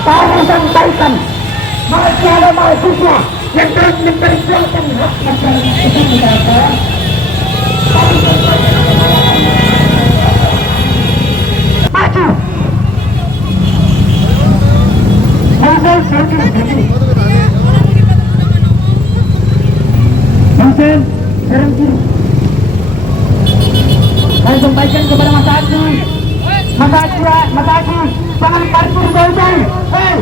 Saya sampaikan, masih ada mahasiswa yang terus memperjuangkan hak masyarakat. Maju. Hasil servis begini. Hasil serang kiri. Saya sampaikan kepada Mas Agus. Mas Agus, jangan parkir jauh-jauh. Hei.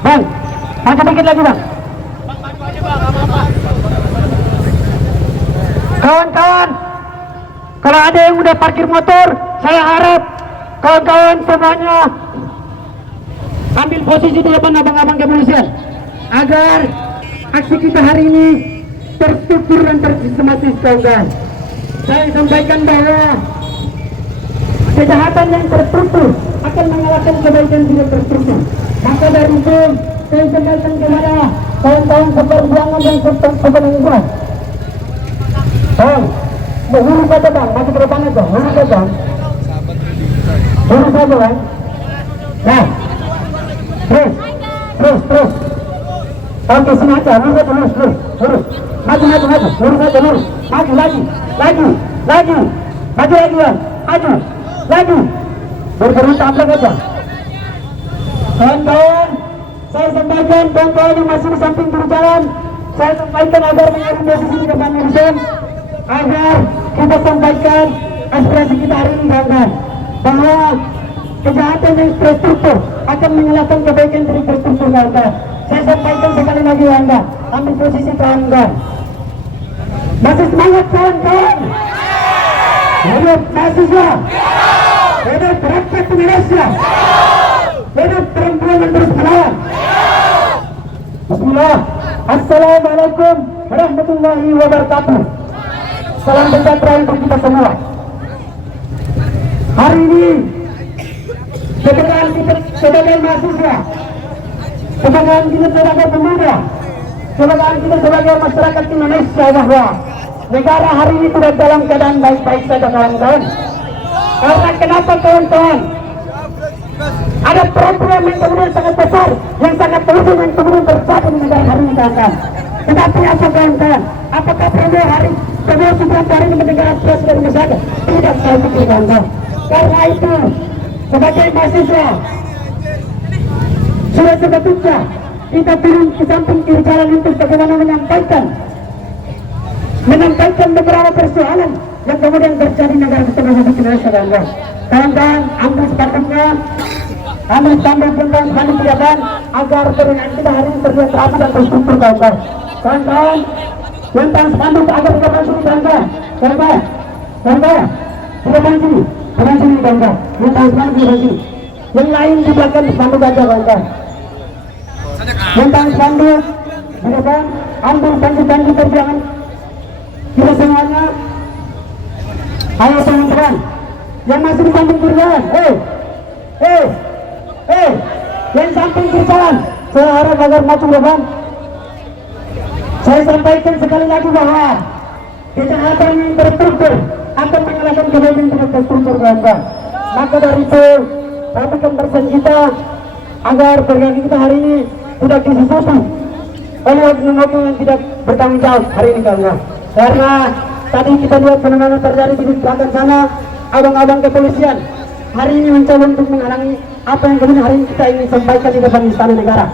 Bang, maju dikit lagi bang. Kawan-kawan, kalau ada yang udah parkir motor, saya harap kawan-kawan semuanya ambil posisi di depan abang-abang kepolisian agar aksi kita hari ini terstruktur dan tersistematis, kawan-kawan. Saya sampaikan bahwa kejahatan yang terstruktur akan mengalahkan kebaikan tidak terstruktur. Maka dari itu saya sampaikan kepada kawan-kawan seperjuangan yang sebenarnya. Lurus saja bang, masuk ke depan aja, lurus saja. Lurus saja bang. Nah, terus. Oke, sini aja, lurus aja, lurus. Maju, lurus aja, lurus. Maju lagi. Maju lagi bang, laju. Berburu tabrak aja. Kawan-kawan, saya sampaikan kawan-kawan yang masih di samping kiri jalan, saya sampaikan agar mengambil posisi di depan urusan, agar kita sampaikan aspirasi kita hari ini, kawan-kawan, bahwa kejahatan yang terstruktur akan mengalahkan kebaikan dari terstruktur, kawan-kawan. Saya sampaikan sekali lagi, kawan-kawan, ambil posisi, kawan-kawan. Masih semangat, kawan-kawan. Hidup mahasiswa, hidup rakyat Indonesia, hidup perempuan yang terus melawan. Bismillah. Assalamualaikum warahmatullahi wabarakatuh. Salam sejahtera untuk kita semua. Hari ini kebanggaan kita sebagai mahasiswa, kebanggaan kita sebagai pemuda, kebanggaan kita sebagai masyarakat Indonesia, bahwa negara hari ini tidak dalam keadaan baik-baik saja, kawan-kawan. Karena kenapa, kawan-kawan? Ada problem yang kemudian sangat besar, yang sangat penting, yang kemudian terjadi di negara hari ini, kawan-kawan. Tetapi apa, kawan-kawan? Apakah Prabowo Subianto hari ini mendengar aspirasi dari masyarakat? Tidak, saya pikir, kawan-kawan. Karena itu, sebagai mahasiswa, sudah sebetulnya kita turun ke samping kiri jalan untuk bagaimana menyampaikan beberapa persoalan yang kemudian terjadi di negara kita Indonesia, kawan-kawan. Kawan-kawan, ambil sepatutnya, ambil tambah tentang kami kelihatan agar perubahan kita hari ini terlihat rapi dan terstruktur, kawan-kawan. Kawan-kawan, tentang spanduk agar kita masuk, kawan-kawan. Kawan-kawan, kawan-kawan, sini, kawan-kawan. Tentang spanduk di sini. Yang lain di belakang spanduk aja, kawan-kawan. Tentang spanduk di depan, ambil tangki-tangki perjuangan kita semuanya. Ayo teman-teman yang masih di samping kiri jalan, yang samping kiri jalan, saya harap agar maju depan. Saya sampaikan sekali lagi bahwa kejahatan yang terstruktur akan mengalahkan kebaikan yang tidak terstruktur, kawan-kawan. Maka dari itu, rapikan persen kita agar pergerakan kita hari ini tidak disusupi oleh oknum-oknum yang tidak bertanggung jawab hari ini, kawan-kawan. Karena tadi kita lihat fenomena terjadi di belakang sana, abang-abang kepolisian hari ini mencoba untuk menghalangi apa yang kemudian hari ini kita ingin sampaikan di depan istana negara.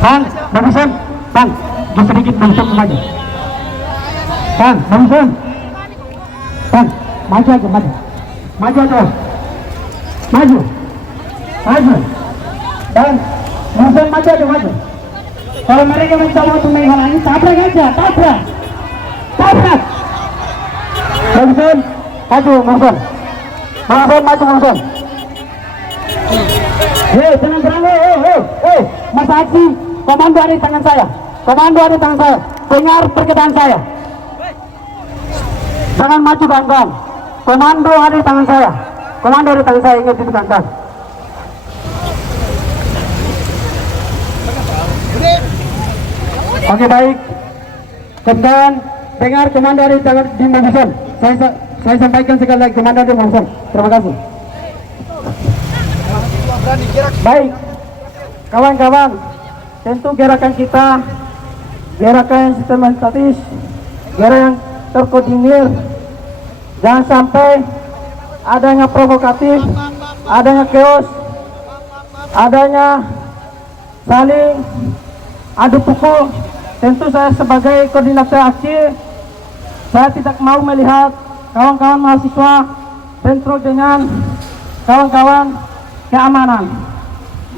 Bang, bagusan, bang, sedikit masuk maju. Bang, bagusan, bang, maju aja, bang, bagusan maju aja. Kalau mereka mencoba untuk menghalangi, tabrak aja, tabrak. Bagusan, maju. Hei, jangan berang, Mas Aksi, komando ada di tangan saya. Dengar perkataan saya. Jangan maju, kawan-kawan. Komando ada di tangan saya. Ingat itu, kawan-kawan. Oke, baik. Kemudian dengar komando ada di Bagusan. Saya sampaikan sekali lagi, komando ada di Bagusan. Terima kasih. Baik, kawan-kawan, tentu gerakan kita, gerakan yang sistematis, gerakan yang terkoordinir, jangan sampai adanya provokatif, adanya chaos, adanya saling adu pukul. Tentu saya sebagai koordinator aksi, saya tidak mau melihat kawan-kawan mahasiswa bentrok dengan kawan-kawan keamanan.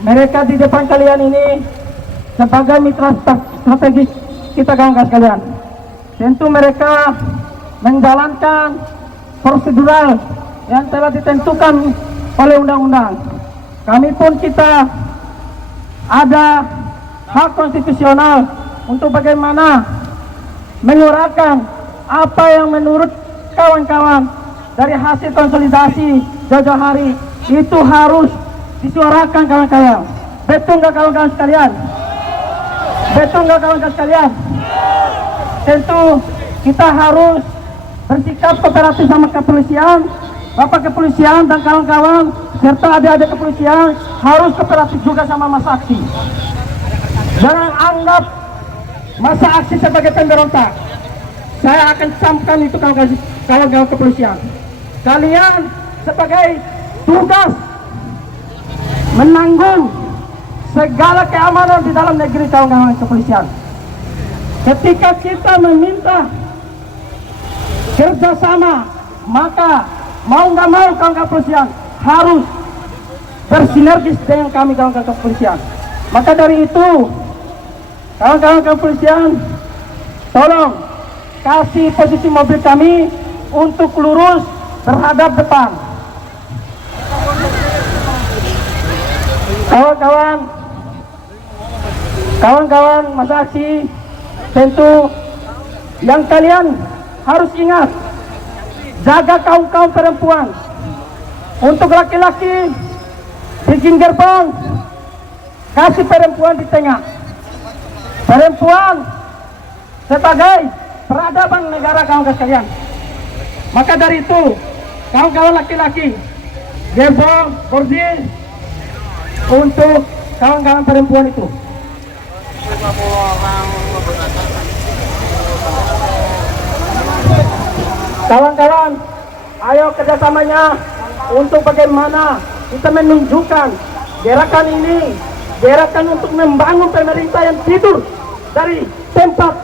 Mereka di depan kalian ini sebagai mitra strategis kita, kawan-kawan sekalian. Tentu mereka menjalankan prosedural yang telah ditentukan oleh undang-undang. Kami pun kita ada hak konstitusional untuk bagaimana menyuarakan apa yang menurut kawan-kawan dari hasil konsolidasi jauh-jauh hari itu harus disuarakan, kawan-kawan. Betul nggak, kawan-kawan sekalian? Betul nggak, kawan-kawan sekalian? Tentu kita harus bersikap kooperatif sama kepolisian. Bapak kepolisian dan kawan-kawan serta adik-adik kepolisian harus kooperatif juga sama masa aksi. Jangan anggap masa aksi sebagai pemberontak. Saya akan campkan itu, kawan-kawan kepolisian. Kalian sebagai tugas menanggung segala keamanan di dalam negeri, kawan-kawan kepolisian. Ketika kita meminta kerjasama, maka mau nggak mau kawan-kawan kepolisian harus bersinergis dengan kami, kawan-kawan kepolisian. Maka dari itu, kawan-kawan kepolisian, tolong kasih posisi mobil kami untuk lurus terhadap depan. Kawan-kawan masa aksi, tentu yang kalian harus ingat, jaga kaum-kaum perempuan. Untuk laki-laki bikin gerbang, kasih perempuan di tengah. Perempuan sebagai peradaban negara, kawan-kawan sekalian. Maka dari itu, kawan-kawan laki-laki, gerbang, bordil untuk kawan-kawan perempuan itu. Kawan-kawan, ayo kerjasamanya untuk bagaimana kita menunjukkan gerakan ini, gerakan untuk membangun pemerintah yang tidur dari tempat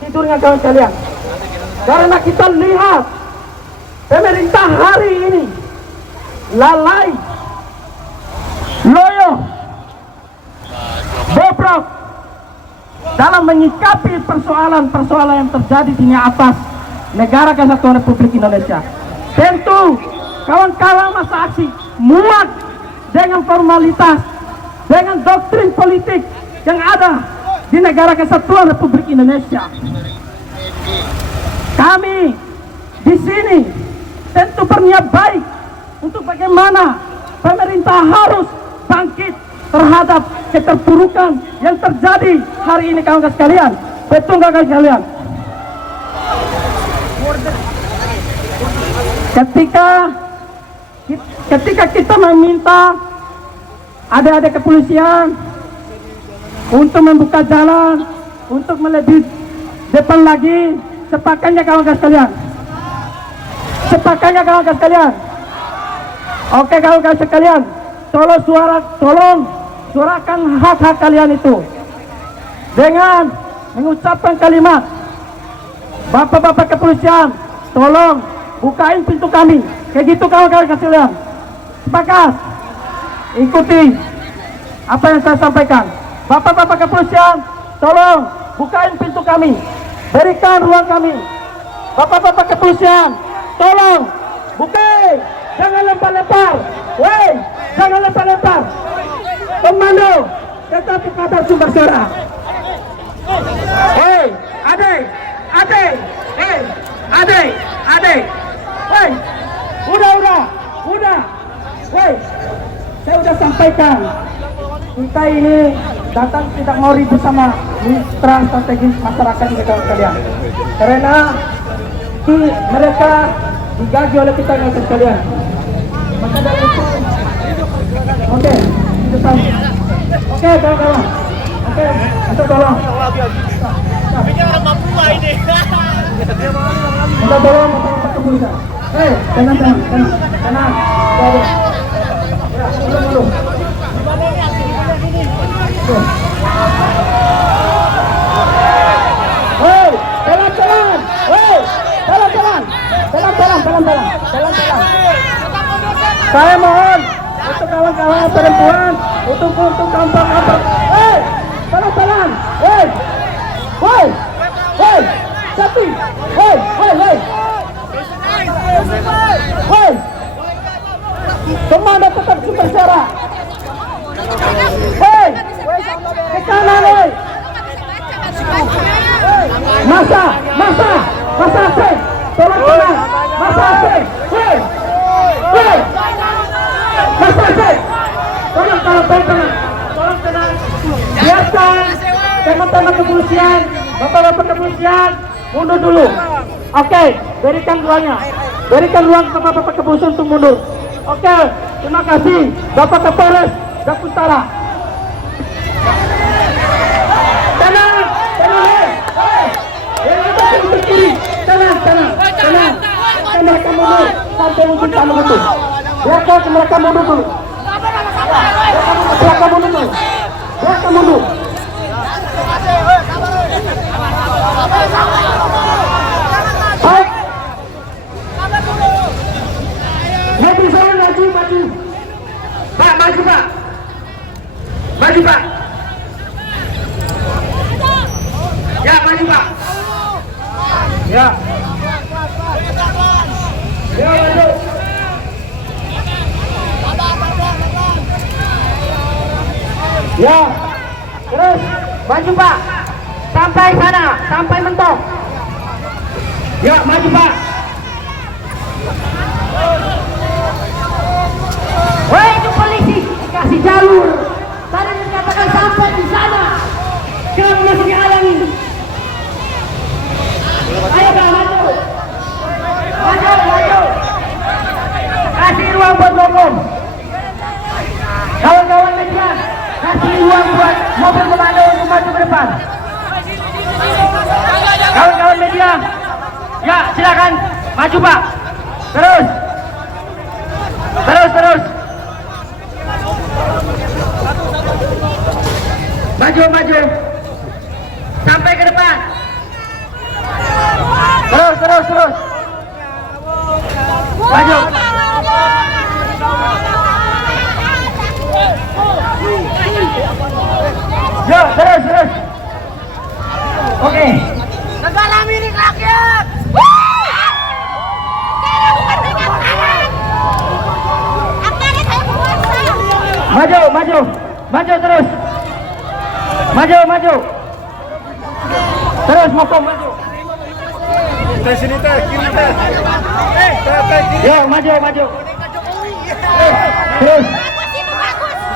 tidurnya, kawan kalian. Karena kita lihat pemerintah hari ini lalai, loyo, bobrok dalam menyikapi persoalan-persoalan yang terjadi di atas negara kesatuan Republik Indonesia. Tentu kawan-kawan masa aksi muak dengan formalitas, dengan doktrin politik yang ada di negara kesatuan Republik Indonesia. Kami di sini tentu berniat baik untuk bagaimana pemerintah harus bangkit terhadap keterpurukan yang terjadi hari ini, kawan-kawan sekalian. Betul nggak, kawan sekalian? Ketika kita meminta adik-adik kepolisian untuk membuka jalan, untuk melebih depan lagi, sepakatnya, kawan-kawan sekalian. Sepakatnya, kawan-kawan sekalian. Oke, kawan-kawan sekalian, tolong suarakan hak-hak kalian itu dengan mengucapkan kalimat, Bapak-bapak kepolisian, tolong bukain pintu kami. Kayak gitu, kawan-kawan sekalian. Sepakat? Ikuti apa yang saya sampaikan. Bapak-bapak kepolisian, tolong bukain pintu kami, berikan ruang kami. Bapak-bapak kepolisian, tolong buka, jangan lempar-lempar. Woi, jangan lempar-lempar. Komando, tetap kabar sumber suara. Hei, adek, woi, udah, woi, saya udah sampaikan, kita ini datang tidak mau ribut sama mitra strategis masyarakat ini, kawan sekalian, karena mereka digaji oleh kita, kawan sekalian. Maka dari itu, oke. tolong. Oke, Anto tolong. Bikin orang Papua ini. Minta tolong motor kepolisian. Tenang. Ya, dulu. Pelan. Saya mohon untuk kawan-kawan perempuan, untuk kelompok-kelompok. Pelan. Satu. Semua tetap bersuara. Ke kanan, Masa, Aceh. Tolong tenang. Masa Aceh. Masa Aceh. Tolong tenang. Biarkan teman-teman kepolisian, bapak-bapak kepolisian mundur dulu. Oke, berikan ruang ke bapak kepolisian untuk mundur. Oke, terima kasih Bapak Kapolres Jakarta. Tenang. Mereka mundur sampai mungkin kamu itu. Biarkan mereka mundur dulu. Baik. Maju. Pak, maju Pak. Ya, maju Pak. Ya. Maju. Ya. Terus maju Pak. Sampai sana, sampai mentok. Ya, maju Pak. Woi, itu polisi, kasih jalur. Tadi dikatakan sampai di sana. Jangan masih dihalangi. Ayo Pak, maju. Kasih ruang buat ngomong. Kawan-kawan media, kasih ruang buat mobil komando untuk maju ke depan. Kawan-kawan media, ya silakan maju Pak. Terus. Maju. Sampai ke depan. Terus. Maju. Ya, terus. Oke. Negara milik rakyat. Maju terus. Maju. Terus maju. Dari sini teh, kiri teh. Kiri. Ya, maju. Terus. Bagus.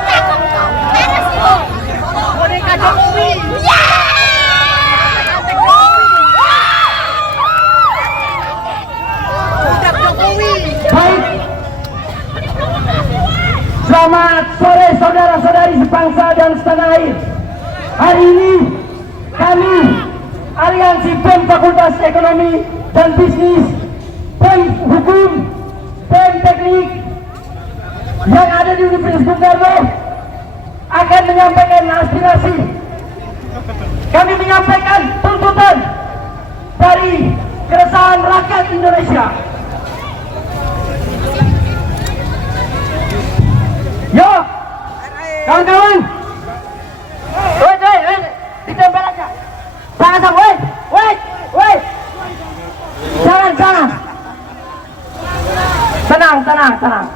Cakep kok. Beres itu. Boneka Jokowi. Baik. Selamat sore saudara-saudari sebangsa dan setanah air. Hari ini kami Aliansi BEM Fakultas Ekonomi dan Bisnis, BEM Hukum, BEM Teknik yang ada di Universitas Bung Karno akan menyampaikan aspirasi. Kami menyampaikan tuntutan dari keresahan rakyat Indonesia. Yo, kawan-kawan, woi, ditempel aja. Jangan, woi, jangan. Tenang. Woi, tenang.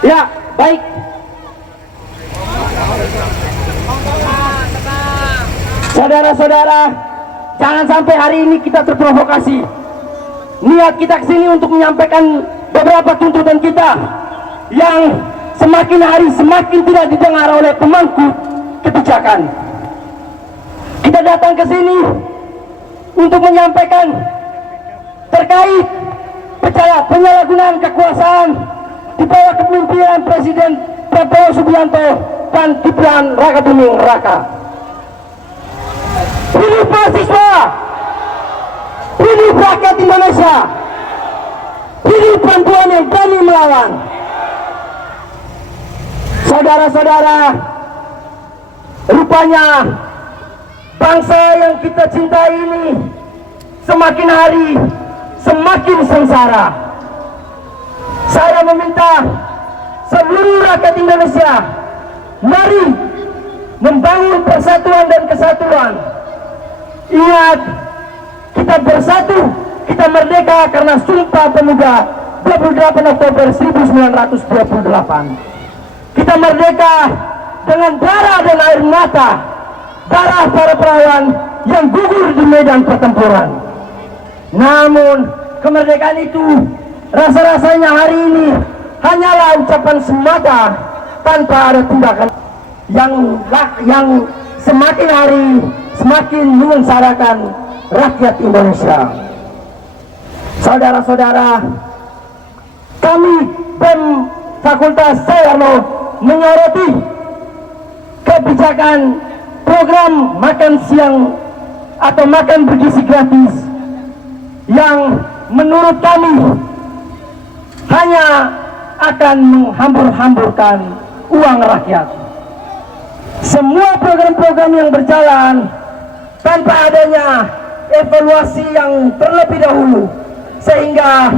Ya, baik. Saudara-saudara, jangan sampai hari ini kita terprovokasi. Niat kita kesini untuk menyampaikan beberapa tuntutan kita yang semakin hari semakin tidak didengar oleh pemangku kebijakan. Kita datang ke sini untuk menyampaikan terkait penyalahgunaan kekuasaan di bawah kepemimpinan Presiden Prabowo Subianto dan Gibran Rakabuming Raka. Pilih mahasiswa, pilih rakyat Indonesia, pilih perempuan yang berani melawan. Saudara-saudara, rupanya bangsa yang kita cintai ini semakin hari semakin sengsara. Saya meminta seluruh rakyat Indonesia, mari membangun persatuan dan kesatuan. Ingat, kita bersatu, kita merdeka karena Sumpah Pemuda 28 Oktober 1928. Kita merdeka dengan darah dan air mata, darah para pahlawan yang gugur di medan pertempuran. Namun kemerdekaan itu rasa-rasanya hari ini hanyalah ucapan semata tanpa ada tindakan yang semakin hari semakin menyengsarakan rakyat Indonesia. Saudara-saudara, kami BEM Fakultas Sayarno menyoroti kebijakan program makan siang atau makan bergizi gratis yang menurut kami hanya akan menghambur-hamburkan uang rakyat. Semua program-program yang berjalan tanpa adanya evaluasi yang terlebih dahulu, sehingga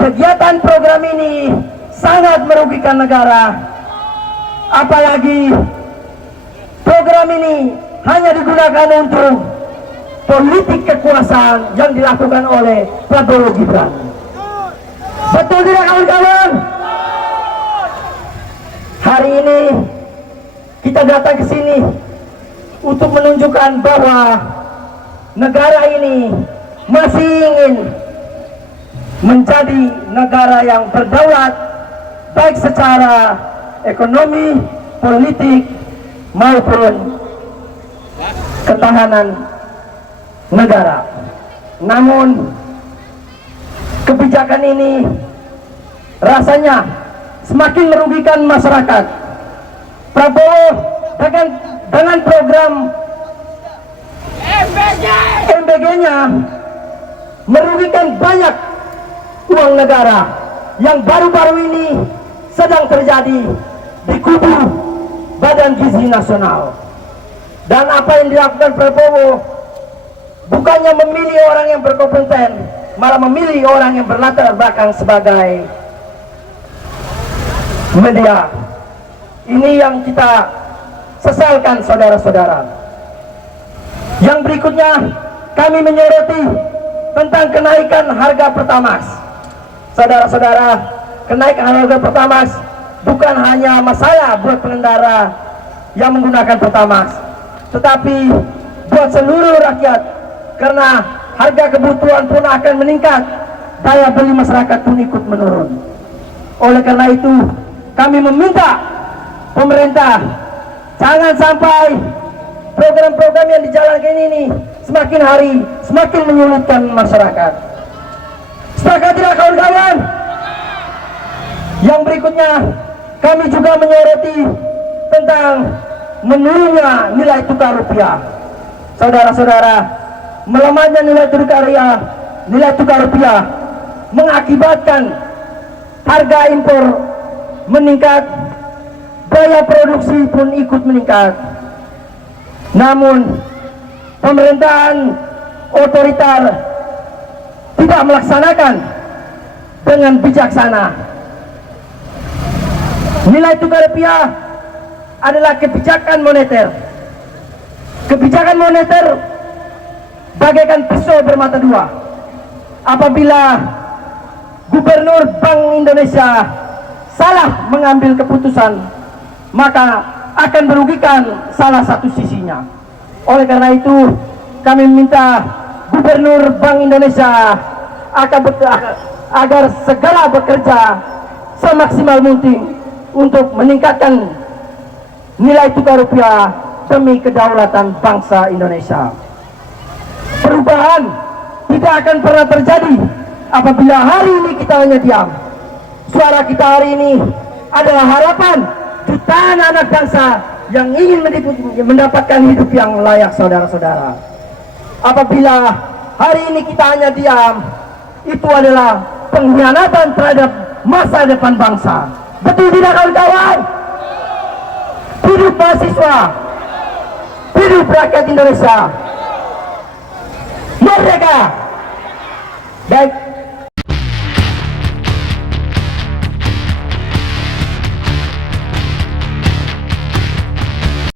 kegiatan program ini sangat merugikan negara. Apalagi program ini hanya digunakan untuk politik kekuasaan yang dilakukan oleh Prabowo Gibran. Betul tidak kawan-kawan? Hari ini kita datang ke sini untuk menunjukkan bahwa negara ini masih ingin menjadi negara yang berdaulat, baik secara ekonomi, politik, maupun ketahanan negara. Namun kebijakan ini rasanya semakin merugikan masyarakat. Prabowo dengan program MBG-nya merugikan banyak uang negara yang baru-baru ini sedang terjadi di kubu Badan Gizi Nasional. Dan apa yang dilakukan Prabowo bukannya memilih orang yang berkompeten, malah memilih orang yang berlatar belakang sebagai media. Ini yang kita sesalkan, saudara-saudara. Yang berikutnya, kami menyoroti tentang kenaikan harga Pertamax. Saudara-saudara, kenaikan harga Pertamax bukan hanya masalah buat pengendara yang menggunakan Pertamax, tetapi buat seluruh rakyat, karena harga kebutuhan pun akan meningkat, daya beli masyarakat pun ikut menurun. Oleh karena itu, kami meminta pemerintah jangan sampai program-program yang dijalankan ini semakin hari semakin menyulitkan masyarakat. Sepakat tidak kawan-kawan? Yang berikutnya, kami juga menyoroti tentang menurunnya nilai tukar rupiah. Saudara-saudara, melemahnya nilai tukar rupiah mengakibatkan harga impor meningkat, daya produksi pun ikut meningkat. Namun pemerintahan otoriter tidak melaksanakan dengan bijaksana. Nilai tukar rupiah adalah kebijakan moneter. Kebijakan moneter bagaikan pisau bermata dua. Apabila Gubernur Bank Indonesia salah mengambil keputusan, maka akan merugikan salah satu sisinya. Oleh karena itu, kami minta Gubernur Bank Indonesia agar segera bekerja semaksimal mungkin untuk meningkatkan nilai tukar rupiah demi kedaulatan bangsa Indonesia. Perubahan tidak akan pernah terjadi apabila hari ini kita hanya diam, suara kita hari ini adalah harapan jutaan anak bangsa yang ingin mendapatkan hidup yang layak, saudara-saudara. Apabila hari ini kita hanya diam, itu adalah pengkhianatan terhadap masa depan bangsa. Betul tidak kawan-kawan? Hidup mahasiswa, hidup rakyat Indonesia, merdeka. Baik.